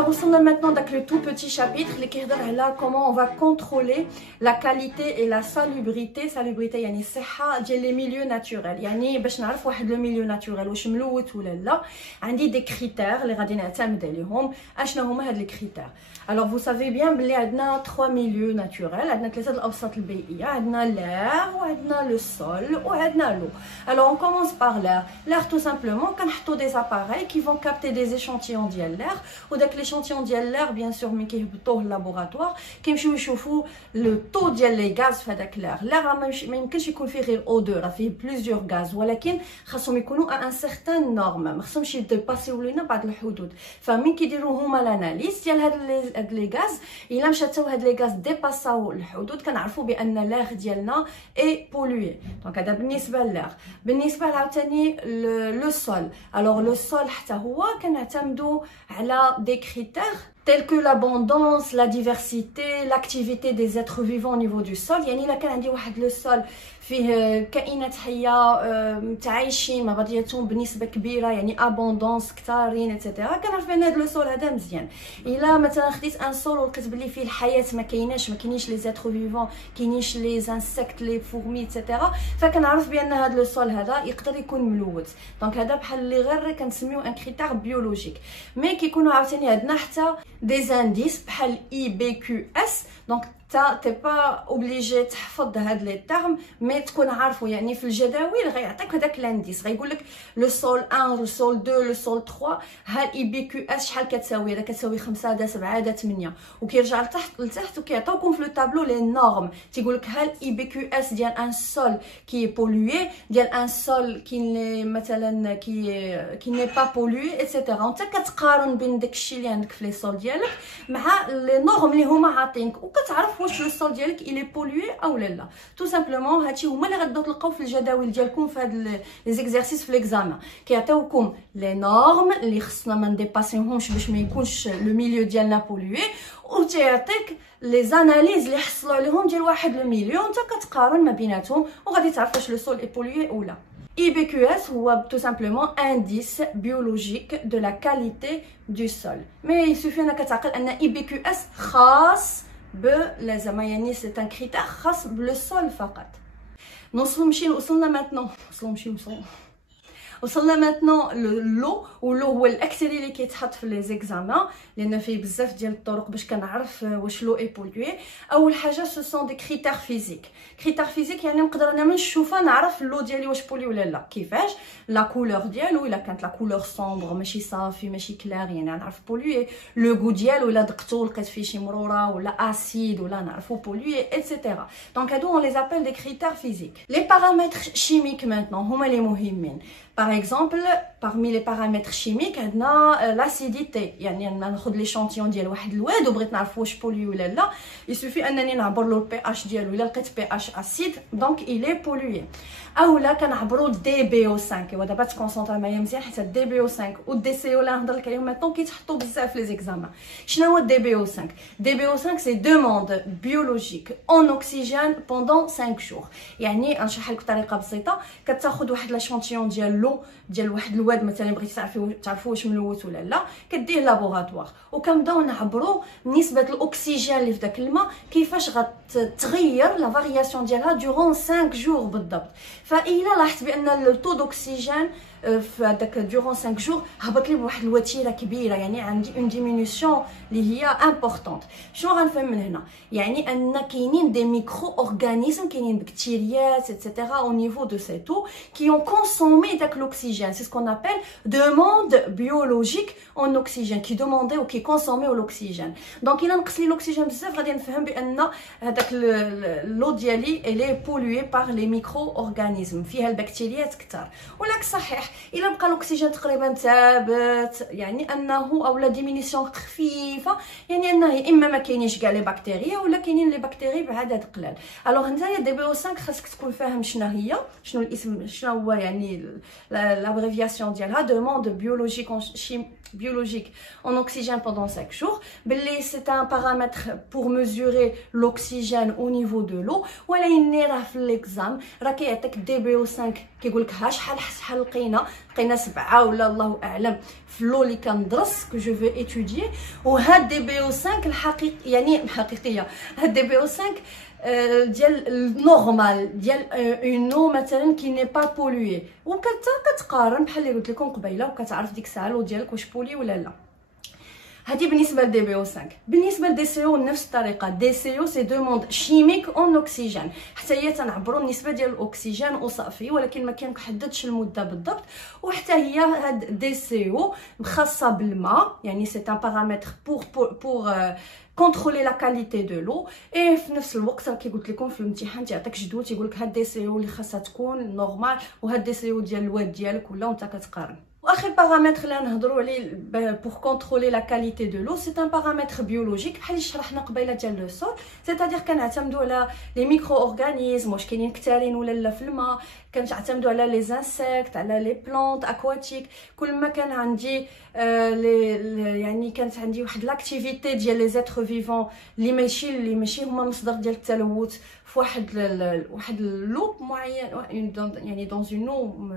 Alors, on a maintenant le tout petit chapitre qui parle comment on va contrôler la qualité et la salubrité. Salubrité, يعني الصحة ديال les milieux naturels. يعني باش نعرف واحد le milieu naturel واش ملوث ولا لا. عندي des critères اللي غادي نعتمد عليهم. اشنو هما هاد les critères. Alors, vous savez bien بلي عندنا 3 milieux naturels. عندنا 3 الأوساط البيئية. عندنا l'air وعندنا le sol وعندنا l'eau. Alors, on commence par l'air. L'air, tout simplement, كنحطوا des appareils qui vont capter des échantillons ديال l'air. وداك l'échantillon ديال l'air bien sûr ملي كيهبطوه للابوغاتوار كيمشيو يشوفوا لو طو ديال لي غاز في هذاك l'air. l'air ما يمكنش يكون فيه غير O2 راه فيه بليزيور غاز ولكن خاصهم يكونوا ان سيغتان نورم ما خصهمش يديباسيو لينا بعض الحدود. فمن كيديروا هما لاناليز ديال هاد لي غاز الا مشاتو هاد لي غاز ديباساو الحدود كنعرفوا بان l'air ديالنا اي بولوي. دونك هذا بالنسبه لl'air. بالنسبه عاوتاني لو سول. الوغ لو سول حتى هو كنعتمدوا على des critères tels que l'abondance, la diversité, l'activité des êtres vivants au niveau du sol. يعني الا كان عندي واحد لو سول فيه كائنات حيه متعايشين مع بعضياتهم بنسبه كبيره يعني ابوندونس كثارين ايتترا كنعرف بان هذا لو سول هذا مزيان. الا مثلا خديت ان سول ولقيت بلي فيه الحياه ما كاينينش لي زيتر فيفون كاينينش لي انسيكت لي فورمي ايتترا فكنعرف بان هذا لو سول هذا يقدر يكون ملوث. دونك هذا بحال اللي غير كنسميوه ان كريتير بيولوجيك. مي كيكونوا عاوتاني عندنا حتى des indices بحال IBQS. دونك t'es pas obligé تحفظ هاد لي تيرم مي تكون عارفو يعني في الجداول غيعطيك هذاك لانديس غيقول لك لو سول 1 لو سول 2 لو سول 3 ها اي بي كيو اس شحال كتساوي اذا كتساوي 5 هذا 7 هذا 8 وكيرجع لتحت وكيعطيوكم في لو طابلو لي نورم تيقول لك ها الاي بي كيو اس ديال ان سول كي بولوي ديال ان سول كي مثلا كي ني با بولوي ايتترا. وانت كتقارن بين داكشي اللي عندك في لي سول ديالك مع لي نورم اللي هما عاطينك وكتعرف واش لو سول ديالك الي بولوي او لا. تو سامبلومون هادشي هما اللي غاديو تلقاو في الجداول ديالكم في هاد لي زيكزارسيس في ليكزامان كيعطيوكم لي نورم اللي خصنا ما نديباسيوهمش باش ما يكونش لو ميليو ديالنا بولوي وتيعطيك لي زاناليز اللي حصلوا عليهم ديال واحد لو ميليو وانت كتقارن ما بيناتهم وغادي تعرف واش لو سول اي بولوي او لا. IBQS هو tout simplement indice biologique de la qualité du sol. Mais il suffit انك تعقل ان IBQS خاص زعما يعني سي ان كريتير خاص بلو سول فقط. وصلنا ماتنو لو ولو هو الاكثري اللي كيتحط في لي زيكزامان لان فيه بزاف ديال الطرق باش كنعرف واش لو اي بولوي. اول حاجه سو سون دي كريتير فيزيك. كريتير فيزيك يعني نقدر انا من نشوفها نعرف اللو ديالي واش بولي ولا لا. كيفاش؟ لا كولور ديالو الا كانت لا كولور سومبر ماشي صافي ماشي كلار يعني نعرف بولوي. لو غو ديالو الا دقتو لقيت فيه شي مروره ولا اسيد ولا نعرفو بولوي ايتترا. دونك هادو اون لي ابل دي كريتير فيزيك. لي بارامتر شيميك مانتنون هما لي مهمين. Par exemple, parmi les paramètres chimiques, on a l'acidité. يعني ناخذ l'échantillon ديال واحد الواد وبغيت نعرف واش بولوي ولا لا. Il suffit انني نعبر له البي اتش ديالو الا لقيت بي اتش اسيد دونك il est pollué. اولا كنعبروا دي بي او 5 ودابا تكونسونطرا معايا مزيان حيت الدي بي او 5 ودي سي او لا نهضر لك عليهم ميتون كيتحطوا بزاف في لي زيكزامان. شنو هو الدي بي او 5؟ دي بي او 5 سي دوموند بيولوجيك اون اوكسيجين بوندون 5 جور. يعني نشرح لك بطريقه بسيطه كتاخذ واحد لاشونتيون ديال لو ديال واحد الواد مثلا بغيتي تعرفوا واش ملوث ولا لا كديه لابوغاتوار وكنبداو نعبروا نسبه الاكسجين اللي في داك الماء كيفاش غتغير لا فارياسيون ديالها دورون 5 جور بالضبط. فإلا لاحظت بان لو طو دوكسيجين في هذاك دورون 5 جور هبط لي بواحد الوتيره كبيره يعني عندي اون ديمينيسيون اللي هي امبورطونط. شنو غنفهم من هنا؟ يعني ان كاينين دي ميكرو اورغانيزم كاينين بكتيريات ايتترا او نيفو دو سي طو كي اون كونسومي داك لوكسيجين. سي سكون ابل دوموند بيولوجيك اون اوكسيجين كي دومونديو كي كونسوميو لوكسيجين. دونك الا نقص لي لوكسيجين بزاف غادي نفهم بان هذاك لو ديالي الي بولوي بار لي ميكرو اورغانيزم فيها البكتيريات كثار. والعكس صحيح الا بقى الاكسجين تقريبا ثابت يعني انه اولا ديمينيسيون خفيفه يعني انه اما ما كاينينش كاع لي بكتيريا ولا كاينين لي بكتيري بعدد قلال. الوغ نتايا دي بي او 5 خاصك تكون فاهم شنو هي شنو الاسم شنو هو يعني l'abréviation ديالها demande biologique en oxygène pendant 5 jours. C'est un paramètre pour mesurer l'oxygène au niveau de l'eau. ولكن راه في l'examen راه كيعطيك DBO5 كيقول لك ها شحال لقينا 7 ولا الله اعلم في لو اللي كندرس que je veux étudier. وهاد DBO5 الحقيقي يعني حقيقيه هاد DBO5 ديال النورمال ديال اون او مثلا كي ني با بولوي وكتقارن بحال اللي قلت لكم قبيله وكتعرف ديك الساعه لو ديالك واش بولي ولا لا. هذه بالنسبه لدي بي او 5. بالنسبه لدي سي او نفس الطريقه. دي سي او سي دوموند شيميك اون اوكسيجين، حتى هي تنعبروا النسبه ديال الاكسجين وصافي، ولكن ما كنحددش المده بالضبط. وحتى هي هاد دي سي او خاصه بالماء، يعني سي ان بارامتر بور كونترولي لا كاليتي دو لو. اي في نفس الوقت كي قلت لكم في الامتحان تيعطيك جدول تيقول لك هاد دي سي او اللي خاصها تكون نورمال وهاد دي سي او ديال الواد ديالك ولا وانت كتقارن. واخر بارامتر اللي نهضروا عليه pour contrôler la qualité de l'eau c'est un paramètre biologique بحال اللي شرحنا قبيله ديال لو سول. c'est-à-dire كنعتمدوا على لي ميكرو اورغانيزم واش كاينين كتارين ولا لا في الماء، كنعتمدوا على لي زانسيكت على لي بلانت اكواتيك. كل ما كان عندي يعني كانت عندي واحد لاكتيفيتي ديال لي زيتر فيفون اللي ماشي هما مصدر ديال التلوث في واحد اللوب معين يعني دون اون لو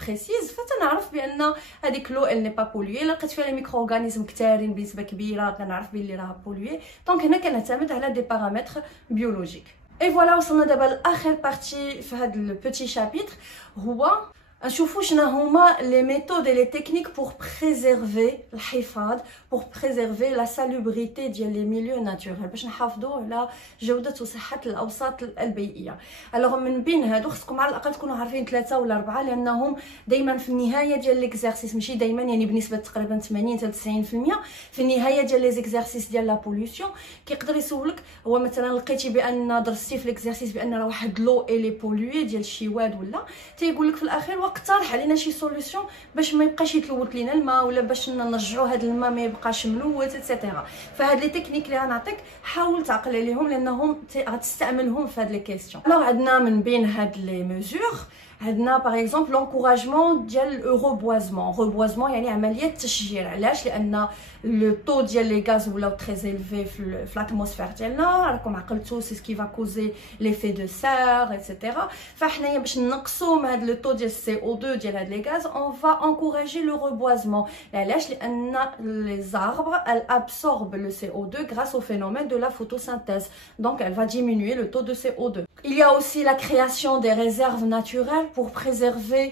بريسيز، فتنعرف بان هذيك لو ال ني با بولوي. لقيت فيها لي ميكرو اورغانيزم كثارين بنسبه كبيره كنعرف بلي راها بولوي. دونك هنا كنعتمد على دي بارامتر بيولوجيك. اي فوالا وصلنا دابا لاخر بارتي في هذا البيتي شابيتر، هو نشوفوا شنو هما لي ميثود لي تكنيك بور بريزيرفي الحفاظ بور بريزيرفي لا سالوبريتي ديال لي ميليو ناتوريل، باش نحافظوا على جوده وصحه الاوساط البيئيه. الوغ من بين هادو خصكم على الاقل تكونوا عارفين 3 ولا 4 لانهم دائما في النهايه ديال ليكزارسيس، ماشي دائما يعني بنسبه تقريبا 80 حتى 90% في النهايه ديال لي زيكزارسيس ديال لا بوليسيون كيقدر يسولك هو مثلا لقيتي بان درستي في ليكزارسيس بان راه واحد لو اي لي بولوي ديال شي واد ولا تيقول لك في الاخير واقترح علينا شي سوليوشن باش ما يبقاش يتلوث لينا الماء ولا باش نرجعوا هذا الماء ما يبقاش ملوث ايتترا. فهاد لي تكنيك اللي غنعطيك حاول تعقل عليهم لانهم غتستعملهم في هاد لي كيسيون. الوغ عندنا من بين هاد لي ميزور عندنا باغ اكزومبل لونكوراجمون ديال الروبوازمون يعني عمليه التشجير. علاش؟ لان لو طو ديال لي غاز ولاو تري زيلفي في لاتموسفير ديالنا، راكم عقلتو سي سكي فا كوزي ليفي دو سير ايتترا. فاحنايا باش نقصوا من هاد لو طو ديال سي او 2 ديال هاد لي غاز اون فا انكوراجي لو روبوازمون. علاش؟ لان لي زاربر ال absorbe le CO2 grâce au phénomène de la photosynthèse, donc elle va diminuer le taux de CO2. Il y a aussi la création des réserves naturelles pour préserver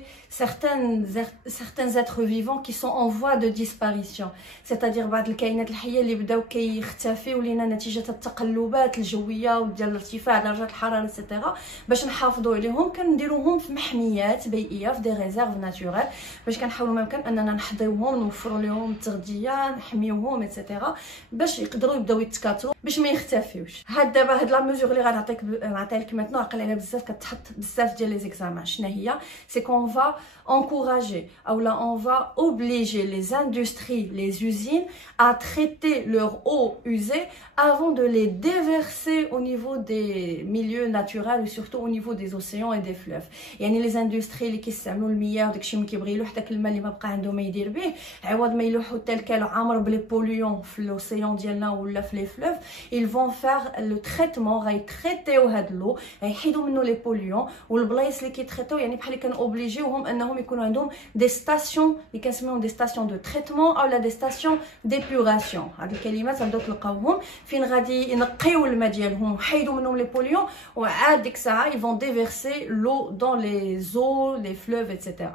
certains êtres vivants qui sont en voie de disparition, c'est-à-dire بعض الكائنات الحيه اللي بداو كيختفيو لينا نتيجه التقلبات الجويه وديال ارتفاع درجه الحراره ايتترا. باش نحافظوا عليهم كنديروهم في محميات بيئيه في دي ريزيرف ناتوريل، باش كنحاولوا ما يمكن اننا نحظيوهم نوفروا لهم التغذيه نحميوهم ايتترا باش يقدروا يبداو يتكاثروا باش ما يختفيوش. دابا هاد لا ميزور اللي غنعطيها لك maintenant عقل عليها بزاف كتحط بزاف ديال لي زيكزامان. شنو هي؟ سي كون فا encourager ou là on va obliger les industries, les usines à traiter leur eau usée avant de les déverser au niveau des milieux naturels et surtout au niveau des océans et des fleuves. يعني les industries اللي كيستعملوا المياه وداكشي ما كيبغي يلوح داك الماء اللي ما بقى عنده ما يدير به، عوض ما يلوحوا تلك عامر بلي بوليون في الاوسيان ديالنا ولا في لي فلوف، ils vont faire le traitement غيتريتيو هاد لو، غيحيدوا منه لي بوليون والبلايص اللي كيتريتيو يعني بحال اللي كنوبليجيوهم انهم يكونوا عندهم دي ستاسيون اللي كنسميوهم دي ستاسيون دو تريتمون اولا دي ستاسيون ديبوراسيون. هاد الكلمات غاديو تلقاوهم فين غادي ينقيو الماء ديالهم وحيدوا منهم لي بوليون، وعاد ديك الساعه ils vont déverser l'eau dans les eaux, les fleuves, etc.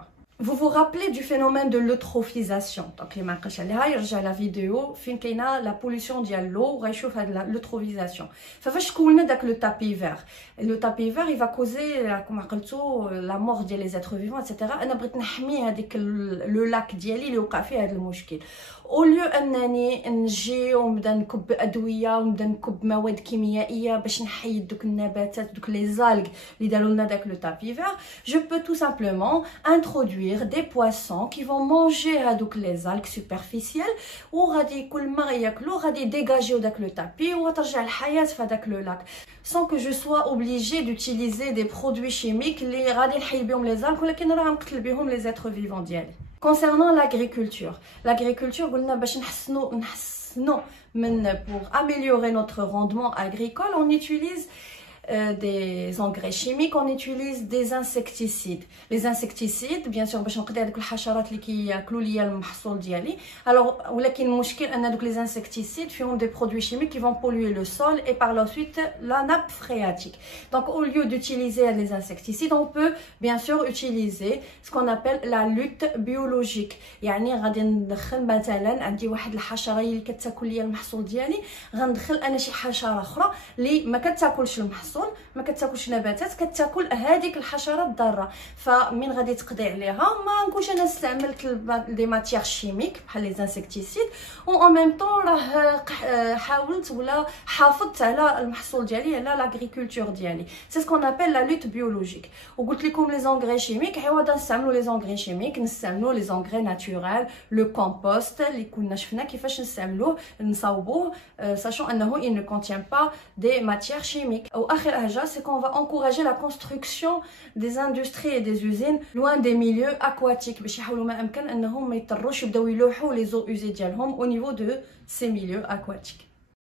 Vous vous rappelez du phénomène de l'eutrophisation. Donc اللي ما عقلش عليها يرجع لا فيديو فين كاينه لا بوليسيون ديال لو وغيشوف هاد لوتروفيزاسيون. ففاش كولنا داك لو تابي فير، لو تابي فير يفا كوزي راكم عقلتو لا مور ديال لي زيتر فيفون ايتترا. انا بغيت نحمي هذيك لو لاك ديالي اللي وقع فيه هذا المشكل، اوليو انني نجي ونبدا نكب ادويه ونبدا نكب مواد كيميائيه باش نحيد دوك النباتات دوك لي زالغ اللي داروا لنا داك لو تابي فير. جو بو تو سامبلومون انترودوير produire des poissons qui vont manger les algues superficielles ou غادي كل ما ياكلوا غادي dégager داك le tapis وترجع الحياة في هذاك le lac sans que je sois obligée d'utiliser des produits chimiques اللي غادي نحيد بهم les algues ولكن راه نقتل بهم les êtres vivants ديالي. Concernant l'agriculture قلنا باش نحسنوا pour améliorer notre rendement agricole, on utilise des engrais chimiques, on utilise des insecticides. Les insecticides, bien sûr, باش نقضي هذوك الحشرات اللي كياكلوا ليا المحصول ديالي. Alors, ولكن المشكل ان دوك les insecticides فيهم des produits chimiques qui vont polluer le sol et par la suite la nappe phréatique. Donc, au lieu d'utiliser les insecticides, on peut bien sûr utiliser ce qu'on appelle la lutte biologique. يعني غادي ندخل مثلا عندي واحد الحشره اللي كتاكل ليا المحصول ديالي، غندخل انا شي حشره اخرى اللي ما كتاكلش المحصول، ما كتاكلش نباتات، كتاكل هذيك الحشره الضاره. فمن غادي تقضي عليها ما نكونش انا استعملت دي ماتيير شيميك بحال لي انسكتيسيد و ان ميم طون راه حاولت ولا حافظت على المحصول ديالي، على لاغريكولتور ديالي. سي سكون ابل لا لوت بيولوجيك. وقلت لكم لي زونغري شيميك عوض نستعملوا لي زونغري شيميك نستعملوا لي زونغري ناتورال، لو كومبوست اللي كنا شفنا كيفاش نستعملوه نصاوبوه sachant انه il ne contient pas des matières chimiques. Ou اخر حاجه c'est qu'on va encourager la construction des industries et des usines loin des milieux aquatiques باش يحاولوا ما امكن انهم ما يضطروش يبداو يلوحوا les eaux usées ديالهم au niveau de ces milieux aquatiques.